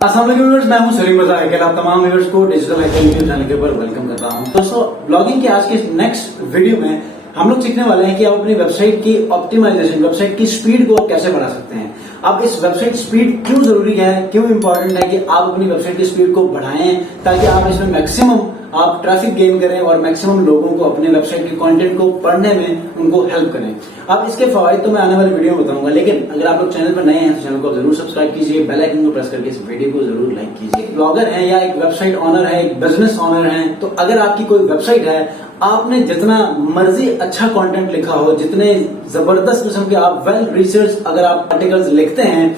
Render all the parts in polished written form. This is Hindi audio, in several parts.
अस्सलाम वालेकुम व्यूअर्स, मैं हूं सलीम रजा हैकल। आप तमाम व्यूअर्स को डिजिटल हैकल यूट्यूब चैनल के ऊपर वेलकम करता हूं। दोस्तों, ब्लॉगिंग के आज के नेक्स्ट वीडियो में हम लोग सीखने वाले हैं कि आप अपनी वेबसाइट की ऑप्टिमाइजेशन, वेबसाइट की स्पीड को कैसे बढ़ा सकते हैं। अब इस वेबसाइट स्पीड क्यों जरूरी है, क्यों इंपॉर्टेंट है कि आप अपनी वेबसाइट की स्पीड को बढ़ाएं ताकि आप इसमें मैक्सिमम आप ट्रैफिक गेन करें और मैक्सिमम लोगों को अपने वेबसाइट के कंटेंट को पढ़ने में उनको हेल्प करें। अब इसके फवायद तो मैं आने वाली वीडियो में बताऊंगा, लेकिन अगर आप लोग चैनल पर नए हैं तो चैनल को जरूर सब्सक्राइब कीजिए, बेल आइकन को प्रेस करके इस वीडियो को जरूर लाइक कीजिए। एक ब्लॉगर है या एक वेबसाइट ऑनर है, एक बिजनेस ऑनर है, तो अगर आपकी कोई वेबसाइट है, आपने जितना मर्जी अच्छा कंटेंट लिखा हो, जितने जबरदस्त किस्म के आप वेल रिसर्च अगर आप आर्टिकल्स लिखते हैं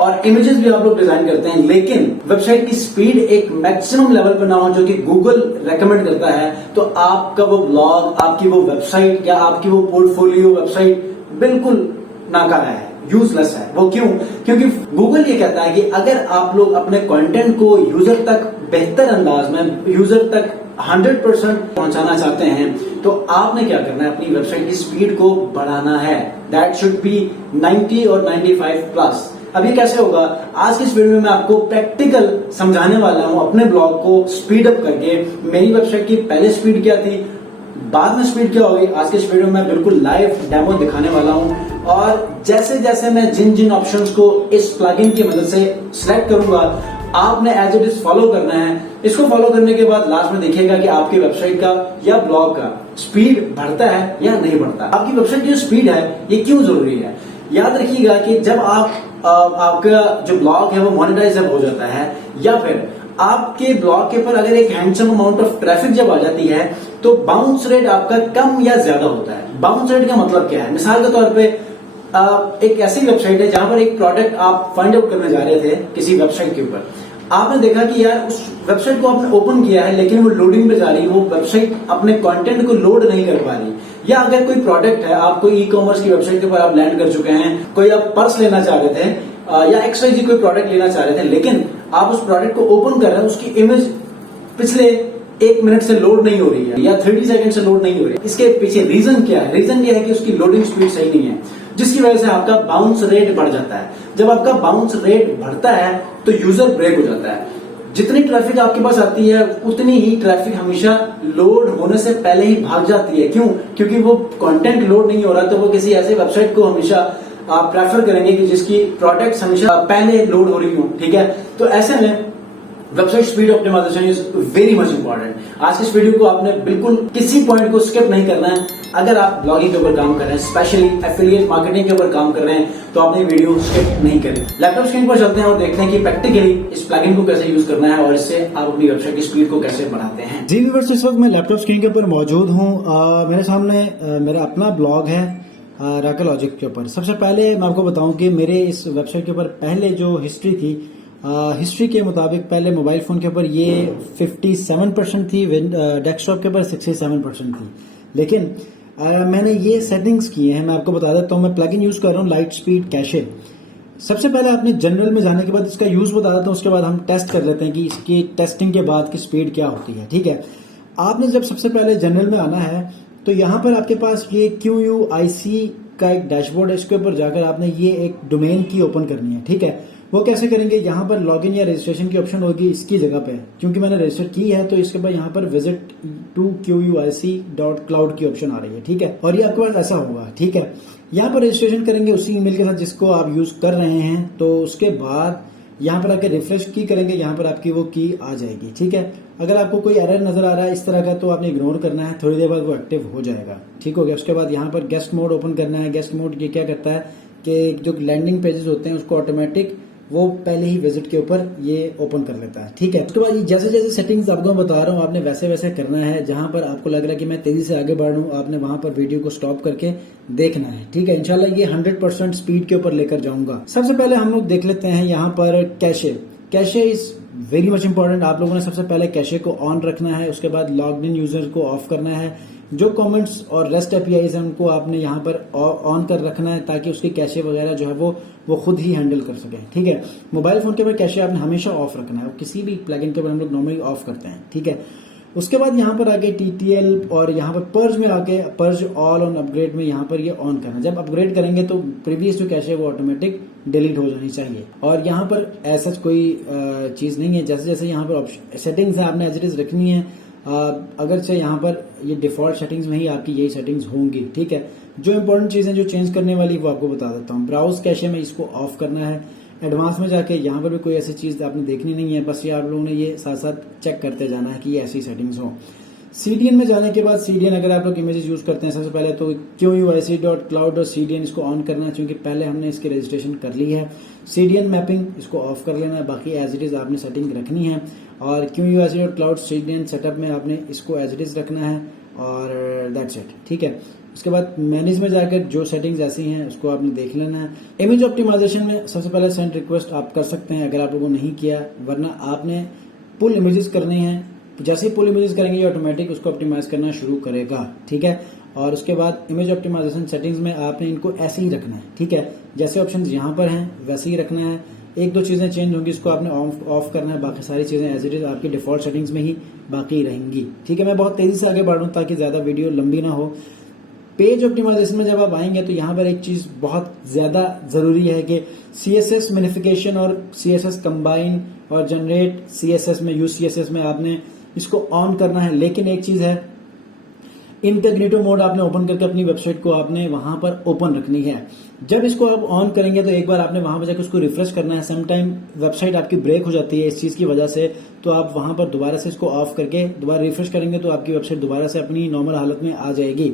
और इमेजेस भी आप लोग डिजाइन करते हैं, लेकिन वेबसाइट की स्पीड एक मैक्सिमम लेवल पर ना हो जो कि गूगल रेकमेंड करता है, तो आपका वो ब्लॉग, आपकी वो वेबसाइट या आपकी वो पोर्टफोलियो वेबसाइट बिल्कुल नाकारा है, यूजलेस है। वो क्यों? क्योंकि गूगल ये कहता है कि अगर आप लोग अपने कंटेंट को यूजर तक बेहतर अंदाज में, यूजर तक 100% पहुंचाना चाहते हैं, तो आपने क्या करना है, अपनी वेबसाइट की स्पीड को बढ़ाना है। दैट शुड बी 90 और 95 प्लस। अब ये कैसे होगा? आज की इस वीडियो में मैं आपको प्रैक्टिकल समझाने वाला हूं, अपने ब्लॉग को स्पीड अप करके। मेरी वेबसाइट की पहले स्पीड क्या थी, बाद में स्पीड क्या होगी, आज के इस वीडियो में मैं बिल्कुल लाइव डेमो दिखाने वाला हूं। और जैसे जैसे मैं जिन जिन ऑप्शंस को इस प्लगइन की मदद से सिलेक्ट करूंगा, आपने एज इट इज फॉलो करना है। इसको फॉलो करने के बाद लास्ट में देखिएगा कि आपकी वेबसाइट का या ब्लॉग का स्पीड बढ़ता है या नहीं बढ़ता। आपकी वेबसाइट की जो स्पीड है ये क्यों जरूरी है? याद रखिएगा कि जब आपका जो ब्लॉग है वो मोनेटाइज हो जाता है, या फिर आपके ब्लॉग के ऊपर अगर एक हैंडसम अमाउंट ऑफ ट्रैफिक जब आ जाती है, तो बाउंस रेट आपका कम या ज्यादा होता है। बाउंस रेट का मतलब क्या है? मिसाल के तौर पे एक ऐसी वेबसाइट है जहां पर एक प्रोडक्ट आप फाइंड आउट करने जा रहे थे किसी वेबसाइट के ऊपर, आपने देखा कि यार उस वेबसाइट को आपने ओपन किया है लेकिन वो लोडिंग पे जा रही है, वो वेबसाइट अपने कंटेंट को लोड नहीं कर पा रही। या अगर कोई प्रोडक्ट है, आप कोई ई कॉमर्स की वेबसाइट के ऊपर आप लैंड कर चुके हैं, कोई आप पर्स लेना चाह रहे थे या XYZ कोई प्रोडक्ट लेना चाह रहे थे, लेकिन आप उस प्रोडक्ट को ओपन कर रहे हैं, उसकी इमेज पिछले 1 मिनट से लोड नहीं हो रही है या 30 सेकंड से लोड नहीं हो रही है। इसके पीछे रीजन क्या है? रीजन ये है कि उसकी लोडिंग स्पीड सही नहीं है, जिसकी वजह से आपका बाउंस रेट बढ़ जाता है। जब आपका बाउंस रेट बढ़ता है तो यूजर ब्रेक हो जाता है। जितनी ट्रैफिक आपके पास आती है उतनी ही ट्रैफिक हमेशा लोड होने से पहले ही भाग जाती है। क्यों? क्योंकि वो कंटेंट लोड नहीं हो रहा, तो वो किसी ऐसे वेबसाइट को हमेशा आप प्रेफर करेंगे कि जिसकी प्रोडक्ट्स हमेशा पहले लोड हो रही हो। ठीक है, तो ऐसे में website speed optimisation is very much important. आज की इस वीडियो को आपने बिल्कुल किसी पॉइंट को स्किप नहीं करना है। अगर आप ब्लॉगिंग के ऊपर काम कर रहे हैं, स्पेशली एफिलिएट मार्केटिंग के ऊपर काम कर रहे हैं, तो आपने वीडियो स्किप नहीं करें। लैपटॉप स्क्रीन पर चलते हैं और देखते हैं कि प्रैक्टिकली इस प्लगइन को कैसे यूज करना है और इससे आप अपनी वेबसाइट की स्पीड को कैसे बढ़ाते हैं। जी व्यूअर्स, इस वक्त मैं लैपटॉप स्क्रीन के ऊपर मौजूद हूँ। मेरे सामने मेरा अपना ब्लॉग है रैकलॉजिक के ऊपर। सबसे पहले मैं आपको बताऊं कि मेरे इस वेबसाइट के ऊपर पहले जो हिस्ट्री थी, हिस्ट्री के मुताबिक पहले मोबाइल फोन के ऊपर ये 57% थी, डेस्कटॉप के ऊपर 67% थी। लेकिन मैंने ये सेटिंग्स किए हैं, मैं आपको बता देता हूँ। मैं प्लगइन यूज कर रहा हूँ लाइट स्पीड कैशे। सबसे पहले आपने जनरल में जाने के बाद इसका यूज बता देता हूँ, उसके बाद हम टेस्ट कर लेते हैं कि इसकी टेस्टिंग के बाद की स्पीड क्या होती है। ठीक है, आपने जब सबसे पहले जनरल में आना है तो यहाँ पर आपके पास ये QUIC का एक डैशबोर्ड है, इसके ऊपर जाकर आपने ये एक डोमेन की ओपन करनी है। ठीक है, वो कैसे करेंगे? यहाँ पर लॉगिन या रजिस्ट्रेशन की ऑप्शन होगी इसकी जगह पे, क्योंकि मैंने रजिस्टर की है तो इसके बाद यहाँ पर विजिट टू QUIC.cloud की ऑप्शन आ रही है। ठीक है, और ये आपके पास ऐसा होगा। ठीक है, यहाँ पर रजिस्ट्रेशन करेंगे उसी ईमेल के साथ जिसको आप यूज कर रहे हैं, तो उसके बाद यहाँ पर आके रिफ्रेश की करेंगे, यहाँ पर आपकी वो की आ जाएगी। ठीक है, अगर आपको कोई एरर नजर आ रहा है इस तरह का, तो आपने इग्नोर करना है, थोड़ी देर बाद वो एक्टिव हो जाएगा। ठीक हो गया, उसके बाद यहाँ पर गेस्ट मोड ओपन करना है। गेस्ट मोड ये क्या करता है कि जो लैंडिंग पेजेस होते हैं उसको ऑटोमेटिक वो पहले ही विजिट के ऊपर ये ओपन कर लेता है। ठीक है, उसके बाद जैसे जैसे सेटिंग्स आपको बता रहा हूँ आपने वैसे वैसे करना है। जहां पर आपको लग रहा है कि मैं तेजी से आगे बढ़ रहा हूँ, आपने वहां पर वीडियो को स्टॉप करके देखना है। ठीक है, इंशाल्लाह ये 100% स्पीड के ऊपर लेकर जाऊंगा। सबसे पहले हम लोग देख लेते हैं यहाँ पर cache. Cache is very much important. आप लोगों ने सबसे पहले कैशे को ऑन रखना है, उसके बाद लॉग्ड इन यूजर को ऑफ करना है। जो कमेंट्स और रेस्ट एपीआईज हैं उनको आपने यहाँ पर ऑन कर रखना है ताकि उसकी कैशे वगैरह जो है वो खुद ही हैंडल कर सके। ठीक है, मोबाइल फोन के ऊपर कैशे आपने हमेशा ऑफ रखना है, किसी भी प्लगइन के ऊपर हम लोग नॉर्मली ऑफ करते हैं। ठीक है, उसके बाद यहाँ पर आके TTL और यहाँ पर पर्ज में आके पर्ज ऑल ऑन अपग्रेड में यहाँ पर ये ऑन करना। जब अपग्रेड करेंगे तो प्रीवियस जो कैशे है वो ऑटोमेटिक डिलीट हो जानी चाहिए। और यहाँ पर ऐसा कोई चीज नहीं है, जैसे जैसे यहाँ पर सेटिंग्स है आपने एज इट इज रखनी है। अगर से यहाँ पर ये डिफॉल्ट सेटिंग्स में ही आपकी यही सेटिंग्स होंगी, ठीक है। जो इंपॉर्टेंट चीजें जो चेंज करने वाली वो आपको बता देता हूँ। ब्राउज कैशे में इसको ऑफ करना है। एडवांस में जाके यहाँ पर भी कोई ऐसी चीज आपने देखनी नहीं है, बस ये आप लोगों ने ये साथ साथ चेक करते जाना है कि ये ऐसी सेटिंग्स हो। CDN में जाने के बाद CDN अगर आप लोग इमेजेस यूज करते हैं, सबसे पहले तो QUIC.cloud.cdn इसको ऑन करना है, क्योंकि पहले हमने इसकी रजिस्ट्रेशन कर ली है। CDN मैपिंग इसको ऑफ कर लेना है, बाकी एज इट इज आपने सेटिंग रखनी है। और QUIC.cloud.cdn सेटअप में आपने इसको एज इट इज रखना है और दैट्स इट, ठीक है। उसके बाद मैनेज में जाकर जो सेटिंग्स ऐसी हैं उसको आपने देख लेना है। इमेज ऑप्टिमाइजेशन में सबसे पहले सेंड रिक्वेस्ट आप कर सकते हैं अगर आप लोगों ने नहीं किया, वरना आपने पुल इमेजेस करने हैं। जैसे ही पुल इमेजेस करेंगे ये ऑटोमेटिक उसको ऑप्टिमाइज करना शुरू करेगा, ठीक है। और उसके बाद इमेज ऑप्टिमाइजेशन सेटिंग्स में आपने इनको ऐसे ही रखना है, ठीक है। जैसे ऑप्शंस यहाँ पर हैं वैसे ही रखना है। एक दो चीजें चेंज होंगी, इसको आपने ऑफ करना है, बाकी सारी चीजें एज इट इज आपकी डिफॉल्ट सेटिंग्स में ही बाकी रहेंगी, ठीक है। मैं बहुत तेजी से आगे बढ़ूं ताकि ज्यादा वीडियो लंबी ना हो। पेज ऑप्टिमाइजेशन में जब आप आएंगे तो यहाँ पर एक चीज बहुत ज्यादा जरूरी है कि CSS मिनिफिकेशन और CSS कंबाइन और जनरेट CSS में यूज CSS में आपने इसको ऑन करना है। लेकिन एक चीज है, इनकॉग्निटो मोड आपने ओपन करके अपनी वेबसाइट को आपने वहां पर ओपन रखनी है। जब इसको आप ऑन करेंगे तो एक बार आपने वहां पर जाकर उसको रिफ्रेश करना है। समटाइम वेबसाइट आपकी ब्रेक हो जाती है इस चीज की वजह से, तो आप वहां पर दोबारा से इसको ऑफ करके दोबारा रिफ्रेश करेंगे तो आपकी वेबसाइट दोबारा से अपनी नॉर्मल हालत में आ जाएगी।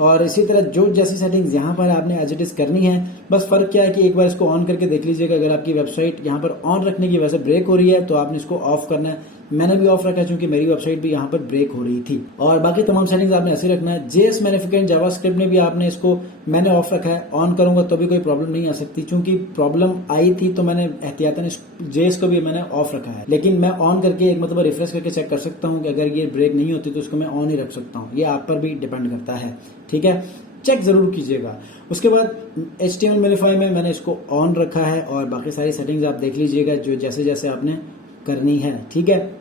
और इसी तरह जो जैसी सेटिंग्स यहाँ पर आपने एज इट इज करनी है, बस फर्क क्या है कि एक बार इसको ऑन करके देख लीजिएगा। अगर आपकी वेबसाइट यहाँ पर ऑन रखने की वजह से ब्रेक हो रही है तो आपने इसको ऑफ करना है। मैंने भी ऑफ रखा है क्योंकि मेरी वेबसाइट भी यहाँ पर ब्रेक हो रही थी। और बाकी तमाम सेटिंग्स आपने ऐसे रखना है। JS मैनिफिकेशन जावास्क्रिप्ट में भी आपने इसको मैंने ऑफ रखा है। ऑन करूंगा तो भी कोई प्रॉब्लम नहीं आ सकती, क्योंकि प्रॉब्लम आई थी तो मैंने एहतियातन JS को भी मैंने ऑफ रखा है। लेकिन मैं ऑन करके एक मतलब रिफ्रेश करके चेक कर सकता हूँ कि अगर ये ब्रेक नहीं होती तो उसको मैं ऑन ही रख सकता हूँ। ये आप पर भी डिपेंड करता है, ठीक है। चेक जरूर कीजिएगा। उसके बाद HTML मिनिफाई में मैंने इसको ऑन रखा है और बाकी सारी सेटिंग्स आप देख लीजिएगा जो जैसे जैसे आपने करनी है, ठीक है।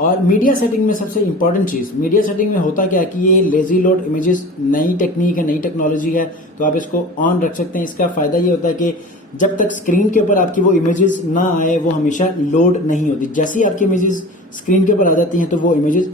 और मीडिया सेटिंग में सबसे इंपॉर्टेंट चीज, मीडिया सेटिंग में होता क्या कि ये लेजी लोड इमेजेस नई टेक्निक है, नई टेक्नोलॉजी है, तो आप इसको ऑन रख सकते हैं। इसका फायदा ये होता है कि जब तक स्क्रीन के ऊपर आपकी वो इमेजेस ना आए वो हमेशा लोड नहीं होती। जैसे ही आपकी इमेजेस स्क्रीन के ऊपर आ जाती हैं तो वो इमेजेस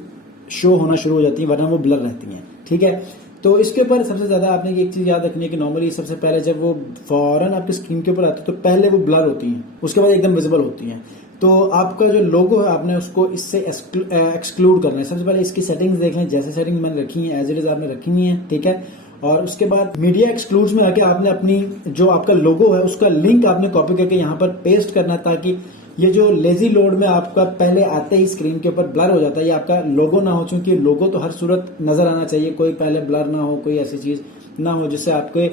शो होना शुरू हो जाती हैं, वरना वो ब्लर रहती हैं, ठीक है। तो इसके ऊपर सबसे ज्यादा आपने एक चीज याद रखनी है कि नॉर्मली सबसे पहले जब वो फौरन आपकी स्क्रीन के ऊपर आती है तो पहले वो ब्लर होती हैं, उसके बाद एकदम विजिबल होती हैं। तो आपका जो लोगो है आपने उसको इससे एक्सक्लूड करना है। सबसे पहले इसकी सेटिंग्स देख लें, जैसे सेटिंग मैंने रखी है एज इट इज आपने रखनी है, ठीक है। और उसके बाद मीडिया एक्सक्लूड्स में आके आपने अपनी जो आपका लोगो है उसका लिंक आपने कॉपी करके यहाँ पर पेस्ट करना, ताकि ये जो लेजी लोड में आपका पहले आते ही स्क्रीन के ऊपर ब्लर हो जाता है, ये आपका लोगो ना हो। क्योंकि लोगो तो हर सूरत नजर आना चाहिए, कोई पहले ब्लर ना हो, कोई ऐसी चीज ना हो जिससे आपके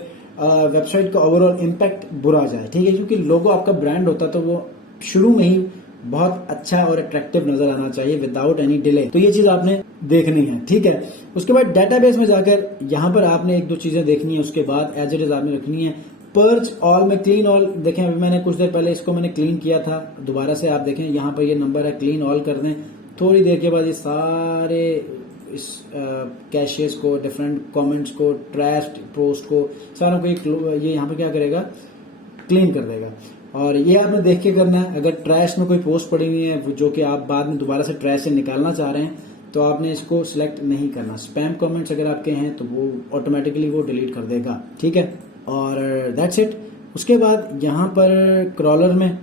वेबसाइट का ओवरऑल इम्पैक्ट बुरा जाए, ठीक है। क्योंकि लोगो आपका ब्रांड होता है तो वो शुरू में ही बहुत अच्छा और अट्रैक्टिव नजर आना चाहिए विदाउट एनी डिले। तो ये चीज आपने देखनी है, ठीक है। उसके बाद डेटाबेस में जाकर यहाँ पर आपने एक दो चीजें देखनी है, उसके बाद एज इट इज आपने रखनी है। पर्च ऑल में क्लीन ऑल, देखें अभी मैंने कुछ देर पहले इसको मैंने क्लीन किया था, दोबारा से आप देखें यहाँ पर ये नंबर है, क्लीन ऑल कर दें। थोड़ी देर के बाद ये सारे इस कैशेस को, डिफरेंट कमेंट्स को, ट्रैश पोस्ट को, सारों को ये यहाँ पर क्या करेगा, क्लीन कर देगा। और ये आपने देख के करना है। अगर ट्रैश में कोई पोस्ट पड़ी हुई है जो कि आप बाद में दोबारा से ट्रैश से निकालना चाह रहे हैं तो आपने इसको सिलेक्ट नहीं करना। स्पैम कमेंट्स अगर आपके हैं तो वो ऑटोमेटिकली वो डिलीट कर देगा, ठीक है। और दैट्स इट। उसके बाद यहाँ पर क्रॉलर में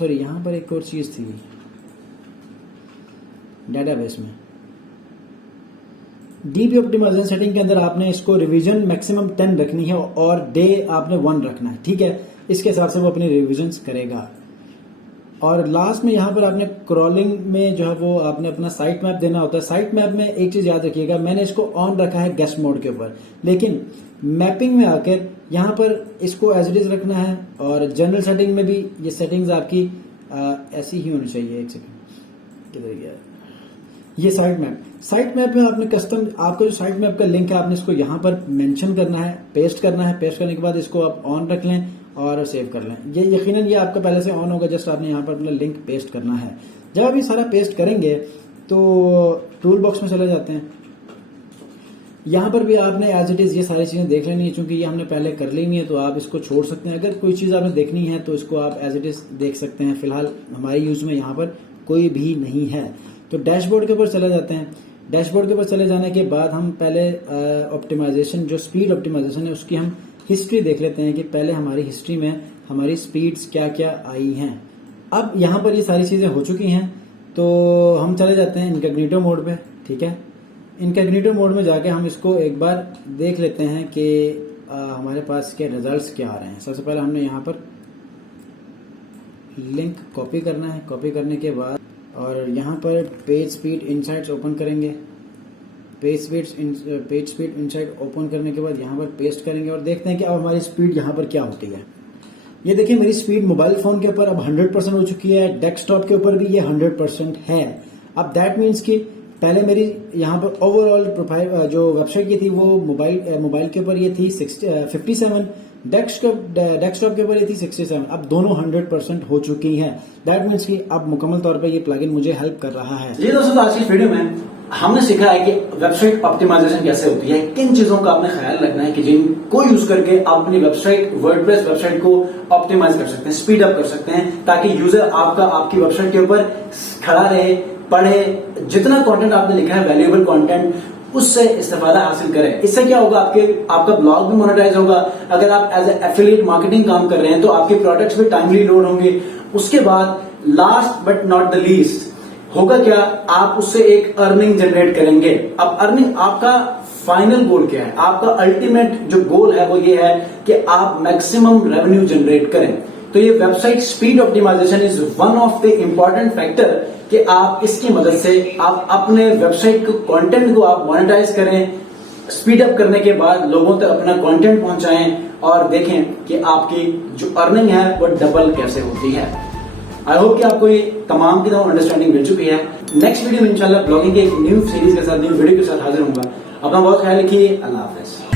यहाँ पर एक और चीज थी डेटाबेस में, डीपी ऑप्टिमाइजेशन सेटिंग के अंदर आपने इसको रिवीजन मैक्सिमम 10 रखनी है और डे आपने 1 रखना है, ठीक है। इसके हिसाब से वो अपनी रिविजन्स करेगा। और लास्ट में यहाँ पर आपने क्रॉलिंग में जो है वो आपने अपना साइट मैप देना होता है। साइट मैप में एक चीज याद रखिएगा, मैंने इसको ऑन रखा है गेस्ट मोड के ऊपर, लेकिन मैपिंग में आकर यहाँ पर इसको एज इट इज रखना है। और जनरल सेटिंग में भी ये सेटिंग्स आपकी ऐसी ही होनी चाहिए। एक सेकंड, किधर गया ये साइट मैप में आपने कस्टम, आपका जो साइट मैप का लिंक है आपने इसको यहाँ पर मेंशन करना है, पेस्ट करना है। पेस्ट करने के बाद इसको आप ऑन रख लें और सेव कर लें। ये यकीनन ये आपका पहले से ऑन होगा, जस्ट आपने यहाँ पर अपना लिंक पेस्ट करना है। जब आप ये सारा पेस्ट करेंगे तो टूल बॉक्स में चले जाते हैं। यहाँ पर भी आपने एज इट इज ये सारी चीजें देख लेनी है, क्योंकि ये हमने पहले कर लेनी है, तो आप इसको छोड़ सकते हैं। अगर कोई चीज आपने देखनी है तो इसको आप एज इट इज देख सकते हैं। फिलहाल हमारे यूज में यहाँ पर कोई भी नहीं है। तो डैशबोर्ड के ऊपर चले जाते हैं। डैशबोर्ड के ऊपर चले जाने के बाद हम पहले ऑप्टिमाइजेशन, जो स्पीड ऑप्टिमाइजेशन है, उसकी हम हिस्ट्री देख लेते हैं कि पहले हमारी हिस्ट्री में हमारी स्पीड्स क्या क्या आई हैं। अब यहाँ पर ये सारी चीजें हो चुकी हैं, तो हम चले जाते हैं इनकॉग्निटो मोड पे। ठीक है, इनकॉग्निटो मोड में जाके हम इसको एक बार देख लेते हैं कि हमारे पास के रिजल्ट्स क्या आ रहे हैं। सबसे पहले हमने यहाँ पर लिंक कॉपी करना है। कॉपी करने के बाद और यहाँ पर पेज स्पीड इनसाइट्स ओपन करेंगे। पेज स्पीड इनसाइट ओपन करने के बाद यहाँ पर पेस्ट करेंगे और देखते हैं कि अब हमारी स्पीड यहाँ पर क्या होती है। ये देखिए, मेरी स्पीड मोबाइल फोन के ऊपर अब 100% हो चुकी है। डेस्कटॉप के ऊपर भी ये 100% है। अब दैट मीन्स कि पहले मेरी यहाँ पर ओवरऑल प्रोफाइल जो वेबसाइट की थी वो मोबाइल के ऊपर ये थी 57, डेस्कटॉप के ऊपर ये थी 67। अब दोनों 100% हो चुकी हैं। दैट मीन्स कि अब मुकम्मल तौर पे ये प्लगइन मुझे हेल्प कर रहा है। जी दोस्तों, तो आज की वीडियो में हमने सीखा है कि वेबसाइट ऑप्टिमाइजेशन कैसे होती है, किन चीजों का आपने ख्याल रखना है कि जिनको यूज करके आप अपनी वेबसाइट, वर्डप्रेस वेबसाइट को ऑप्टिमाइज कर सकते हैं, स्पीड अप कर सकते हैं, ताकि यूजर आपकी वेबसाइट के ऊपर खड़ा रहे, पढ़े, जितना कंटेंट आपने लिखा है वैल्यूएबल कंटेंट, उससे इस्तेफादा हासिल करें। इससे क्या होगा, आपका ब्लॉग भी मोनेटाइज होगा। अगर आप एज एफिलिएट मार्केटिंग काम कर रहे हैं तो आपके प्रोडक्ट्स भी टाइमली लोड होंगे। उसके बाद last but not the least होगा क्या, आप उससे एक अर्निंग जनरेट करेंगे। अब अर्निंग, आपका फाइनल गोल क्या है, आपका अल्टीमेट जो गोल है वो ये है कि आप मैक्सिमम रेवेन्यू जनरेट करें। तो ये website speed optimisation is one of the important factor कि आप इसकी मदद से आप अपने वेबसाइट को, कंटेंट को आप मोनेटाइज करें, स्पीड अप करने के बाद लोगों तक अपना कंटेंट पहुंचाएं और देखें कि आपकी जो अर्निंग है वो डबल कैसे होती है। आई होप कि आपको ये तमाम की तमाम अंडरस्टैंडिंग मिल चुकी है। नेक्स्ट वीडियो में इंशाल्लाह ब्लॉगिंग के एक न्यू सीरीज के साथ, न्यू वीडियो के साथ हाजिर होऊंगा। अपना बहुत ख्याल रखिए। अल्लाह हाफिज।